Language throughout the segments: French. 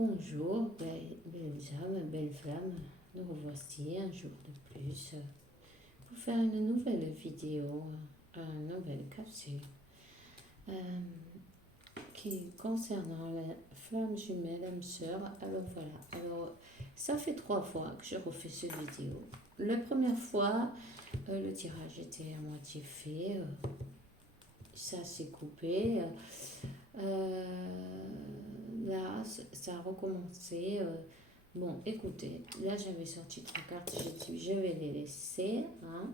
Bonjour, belles âmes, belles femmes. Nous revoici un jour de plus pour faire une nouvelle vidéo, une nouvelle capsule euh, qui concernant la flamme jumelle âme sœur. Alors voilà, alors ça fait 3 fois que je refais cette vidéo. La première fois, le tirage était à moitié fait, ça s'est coupé. Là, ça a recommencé. Bon, écoutez, là j'avais sorti 3 cartes, j'ai dit je vais les laisser, hein,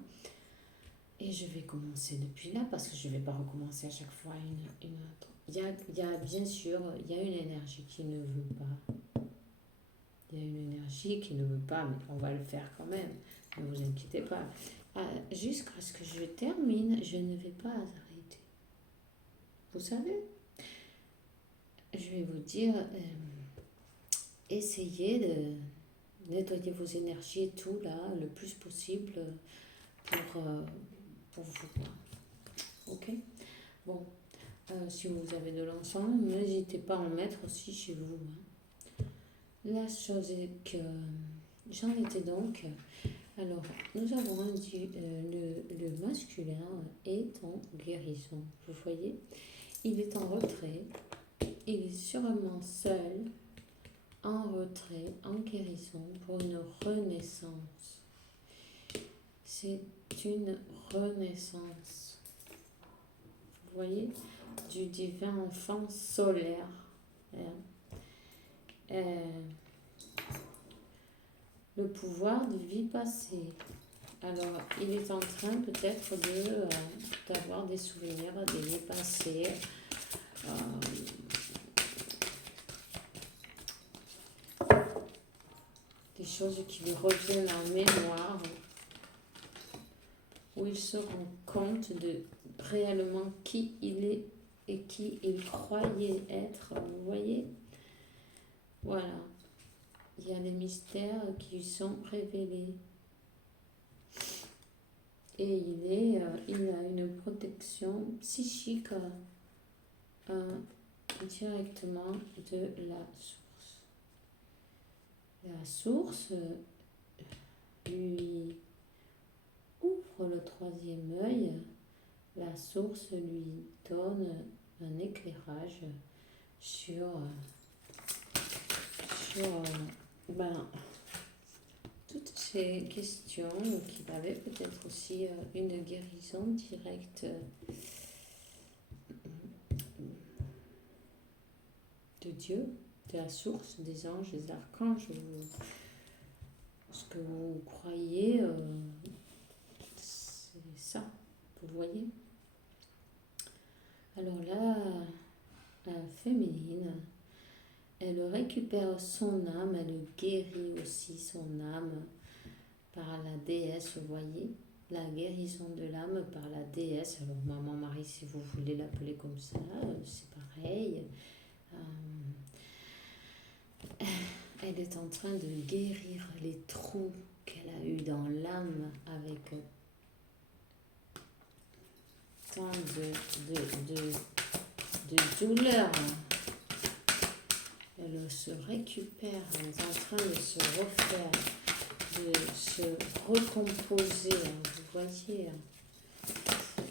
et je vais commencer depuis là parce que je ne vais pas recommencer à chaque fois une autre. Il y a bien sûr, il y a une énergie qui ne veut pas. Il y a une énergie qui ne veut pas, mais on va le faire quand même. Ne vous inquiétez pas. Jusqu'à ce que je termine, je ne vais pas arrêter. Vous savez, je vais vous dire, essayez de nettoyer vos énergies et tout là, le plus possible pour vous. Ok. Bon, si vous avez de l'encens, n'hésitez pas à en mettre aussi chez vous. Hein. La chose est que j'en étais donc. Alors, nous avons dit le masculin est en guérison. Vous voyez, il est en retrait. Il est sûrement seul, en retrait, en guérison pour une renaissance. C'est une renaissance. Vous voyez, du divin enfant solaire. Le pouvoir de vie passée. Alors, il est en train peut-être d'avoir des souvenirs des vies passées. Des choses qui lui reviennent en mémoire, où il se rend compte de réellement qui il est et qui il croyait être. Vous voyez? Voilà. Il y a des mystères qui lui sont révélés. Et il a une protection psychique directement de la source. La source lui ouvre le 3e œil. La source lui donne un éclairage sur toutes ces questions qu'il avait peut-être aussi une guérison directe de Dieu, de la source, des anges, des archanges. Ce que vous croyez, c'est ça, vous voyez. Alors là, la féminine, elle récupère son âme, elle guérit aussi son âme par la déesse, vous voyez, la guérison de l'âme par la déesse. Alors maman Marie, si vous voulez l'appeler comme ça, c'est pareil. Elle est en train de guérir les trous qu'elle a eus dans l'âme avec tant de douleur. Elle se récupère, elle est en train de se refaire, de se recomposer, vous voyez.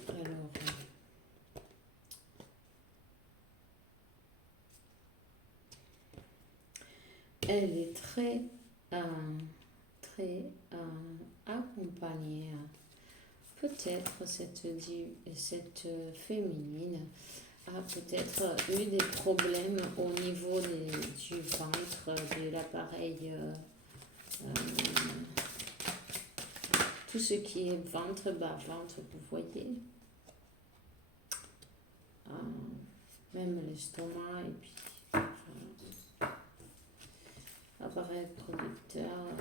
Alors, elle est très accompagnée. Peut-être cette féminine a peut-être eu des problèmes au niveau du ventre, de l'appareil, tout ce qui est ventre, bas-ventre, vous voyez. Même l'estomac et puis appareil producteur.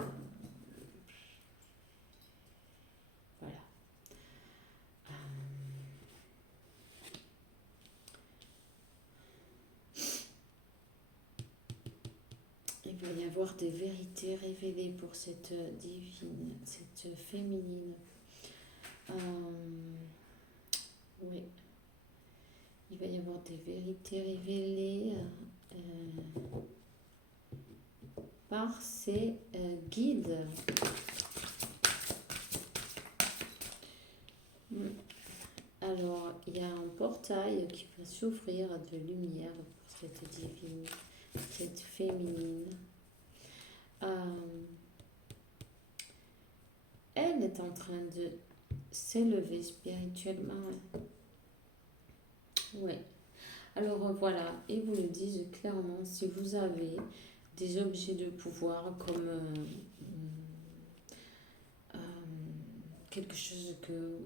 Voilà. Il va y avoir des vérités révélées pour cette divine, cette féminine. Oui. Il va y avoir des vérités révélées. par ses guides. Alors, il y a un portail qui va s'ouvrir de lumière pour cette divine, cette féminine. Elle est en train de s'élever spirituellement. Oui. Alors voilà, et vous le disent clairement, si vous avez des objets de pouvoir comme quelque chose que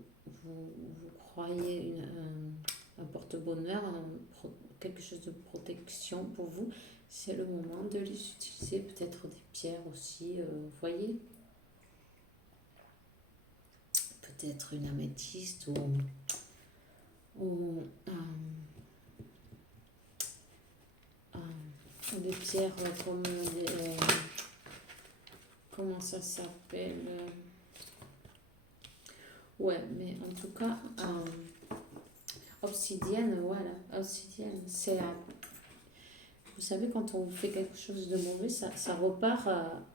vous croyez un porte-bonheur, quelque chose de protection pour vous, c'est le moment de les utiliser, peut-être des pierres aussi, vous voyez, peut-être une améthyste ou des pierres comme comment ça s'appelle, ouais, mais en tout cas obsidienne, voilà, obsidienne, c'est vous savez, quand on fait quelque chose de mauvais, ça repart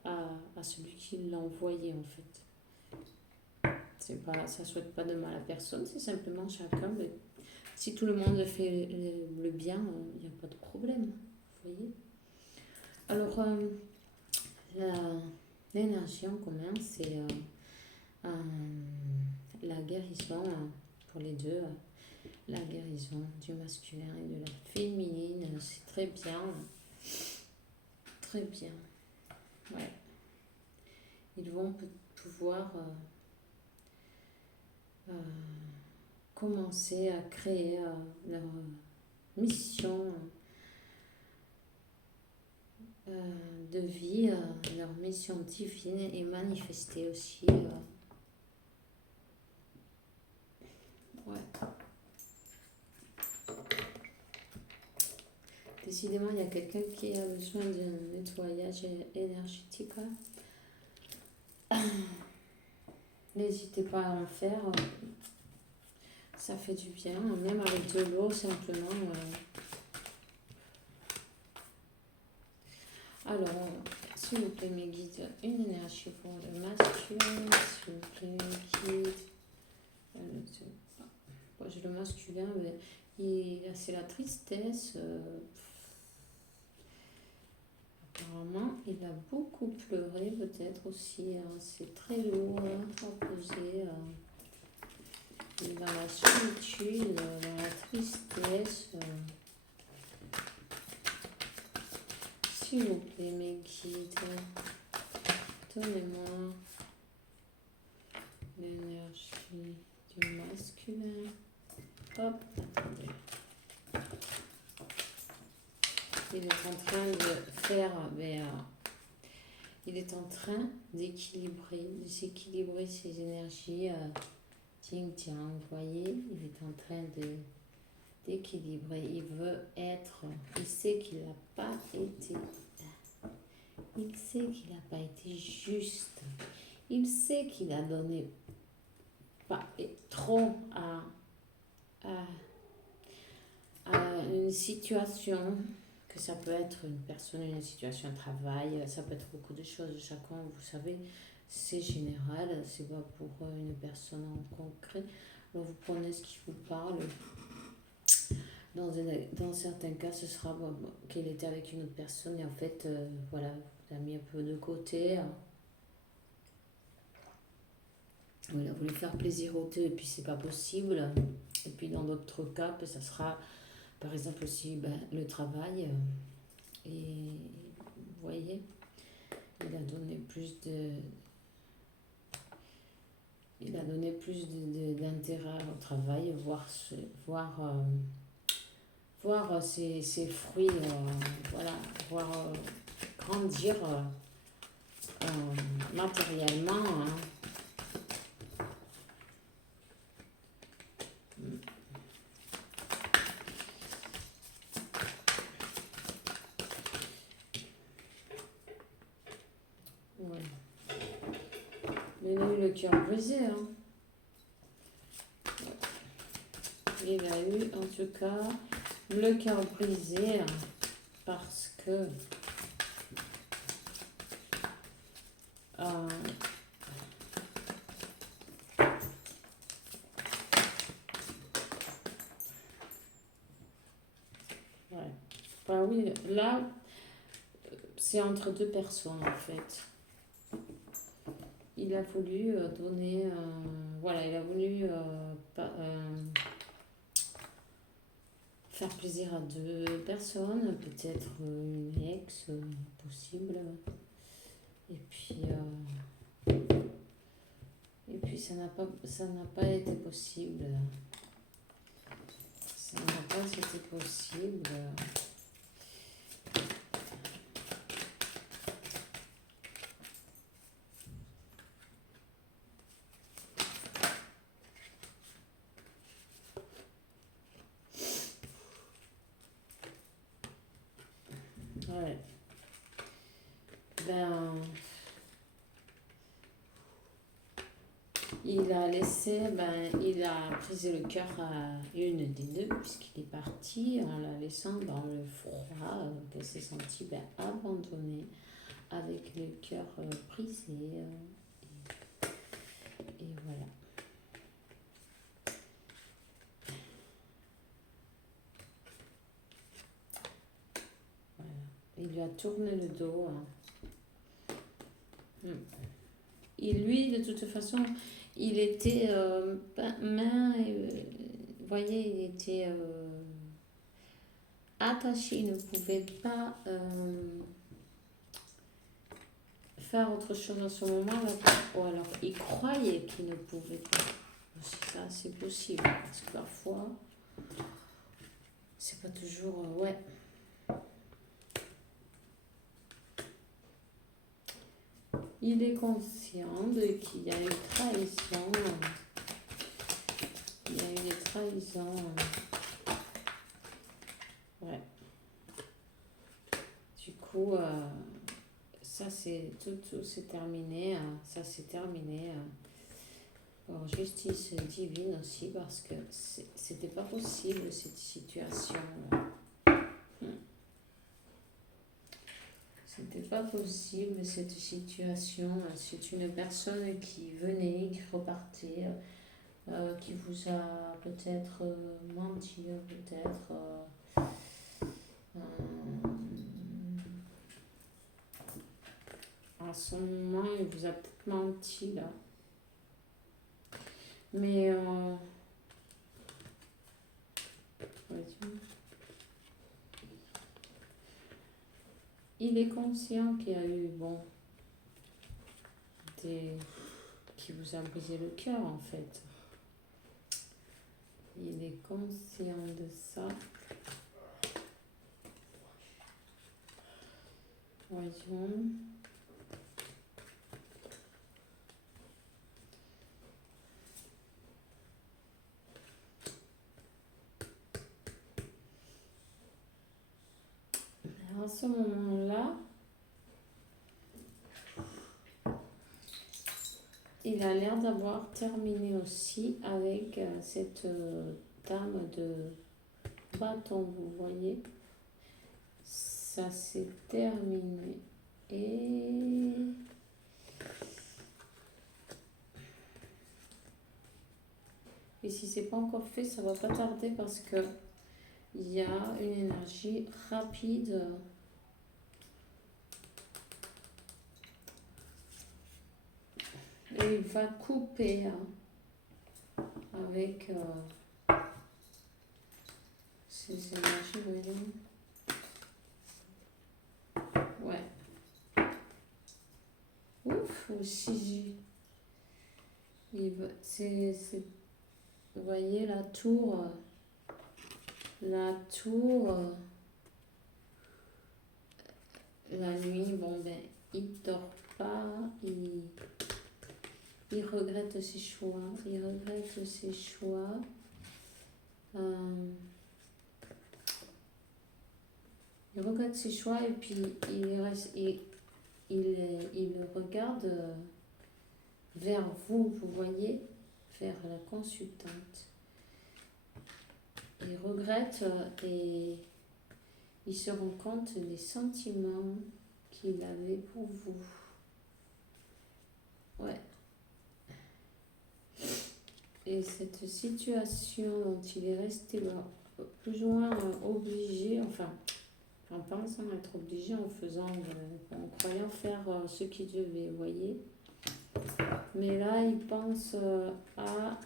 à celui qui l'a envoyé, en fait. C'est pas, ça souhaite pas de mal à personne, c'est simplement chacun. Mais si tout le monde fait le bien, il n'y a pas de problème. Vous voyez? Alors, l'énergie en commun, c'est la guérison pour les deux. La guérison du masculin et de la féminine, c'est très bien. Très bien. Ouais. Ils vont pouvoir commencer à créer leur mission de vie, leur mission divine et manifester aussi. Ouais. Décidément, il y a quelqu'un qui a besoin d'un nettoyage énergétique. N'hésitez pas à en faire. Ça fait du bien, même avec de l'eau, simplement. Alors, s'il vous plaît, mes guides, une énergie pour le masculin, s'il vous plaît, mes guides. J'ai le masculin, mais c'est la tristesse. Apparemment, il a beaucoup pleuré, peut-être aussi. C'est très lourd à poser. Dans la solitude, dans la tristesse. S'il vous plaît, mes guides, donnez-moi l'énergie du masculin. Hop, attendez. Il est en train de faire, il est en train d'équilibrer, de s'équilibrer ses énergies. Tiens, vous voyez, il est en train d'équilibrer. Il veut être, il sait qu'il n'a pas été, il sait qu'il n'a pas été juste. Il sait qu'il a donné pas trop à une situation, que ça peut être une personne, une situation de travail, ça peut être beaucoup de choses. Chacun, vous savez, c'est général, c'est pas pour une personne en concret. Alors vous prenez ce qui vous parle. Dans certains cas, ce sera qu'il était avec une autre personne et en fait, voilà, vous l'avez mis un peu de côté. Il a voulu faire plaisir aux deux et puis c'est pas possible. Et puis dans d'autres cas, ça sera par exemple aussi le travail. Et vous voyez, il a donné plus d'intérêt au travail, voir ses fruits, voilà, voir grandir matériellement. Ouais. Il a eu le cœur brisé. Il a eu en tout cas le cœur brisé parce que ouais. Bah oui, là, c'est entre deux personnes en fait. Il a voulu donner, voilà, il a voulu faire plaisir à deux personnes, peut-être une ex possible, et puis ça n'a pas été possible. Ça n'a pas été possible. Ouais. Ben, il a brisé le cœur à une des deux puisqu'il est parti en la laissant dans le froid, qu'elle s'est sentie abandonnée avec le cœur brisé. Et voilà. Voilà. Il lui a tourné le dos. Et lui, de toute façon, il était vous voyez, il était attaché, il ne pouvait pas faire autre chose à ce moment-là. Ou alors, il croyait qu'il ne pouvait pas. Ça, c'est possible, parce que parfois, c'est pas toujours... ouais. Il est conscient qu'il y a eu trahison. Il y a eu des trahisons. Ouais. Du coup, ça c'est tout c'est terminé. Ça c'est terminé. Pour justice divine aussi, parce que c'était pas possible cette situation. C'était pas possible cette situation. C'est une personne qui venait, qui repartait, qui vous a peut-être menti, peut-être. À ce moment, il vous a peut-être menti là. Mais il est conscient qu'il y a eu qui vous a brisé le cœur en fait. Il est conscient de ça. Voyons. À ce moment-là, il a l'air d'avoir terminé aussi avec cette dame de bâton, vous voyez. Ça s'est terminé. Et si c'est pas encore fait, ça va pas tarder parce que il y a une énergie rapide. Et il va couper avec ces énergies, voyons. Ouais. Ouf, aussi. Vous voyez la tour. La nuit, il dort pas, il regrette ses choix, il regrette ses choix. Il regrette ses choix et puis il regarde vers vous, vous voyez, vers la consultante. Il regrette et il se rend compte des sentiments qu'il avait pour vous. Ouais. Et cette situation dont il est resté plus ou moins obligé, enfin, en pensant être obligé, en faisant, en croyant faire ce qu'il devait, vous voyez. Mais là, il pense à,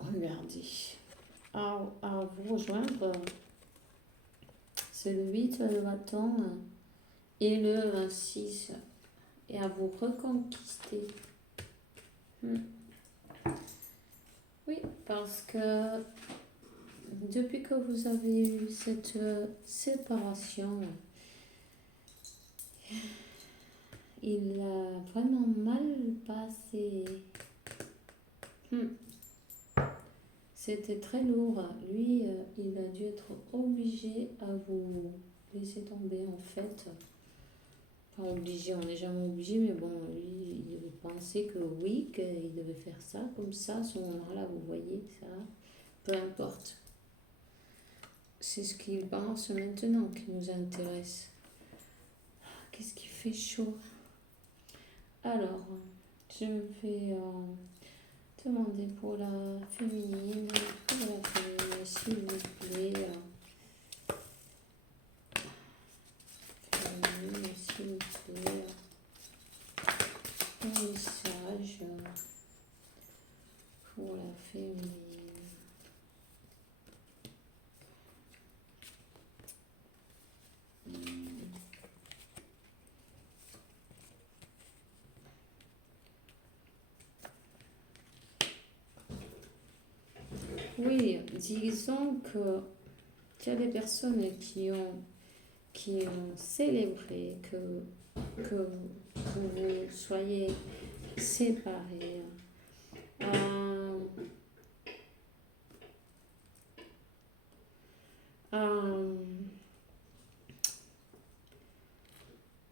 regardez, à vous rejoindre. C'est le 8 de bâton et le 6. Et à vous reconquister. Oui, parce que depuis que vous avez eu cette séparation, il a vraiment mal passé. C'était très lourd. Lui, il a dû être obligé à vous laisser tomber en fait. Pas obligé, on n'est jamais obligé, mais bon, lui, il pensait que oui, qu'il devait faire ça, comme ça, à ce moment-là, vous voyez, ça, peu importe. C'est ce qu'il pense maintenant qui nous intéresse. Qu'est-ce qui fait chaud? Alors, je vais demander pour la féminine, s'il vous plaît. Féminine, s'il vous plaît. Un message pour la féminine. Oui, disons qu'il y a des personnes qui ont célébré que vous soyez séparés. Euh,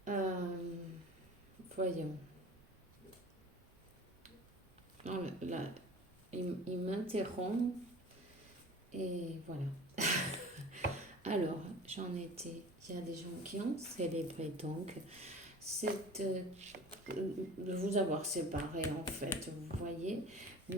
euh, voyons. Non, là, il m'interrompt et voilà. Alors, j'en étais. Il y a des gens qui ont célébré donc de vous avoir séparés en fait, vous voyez.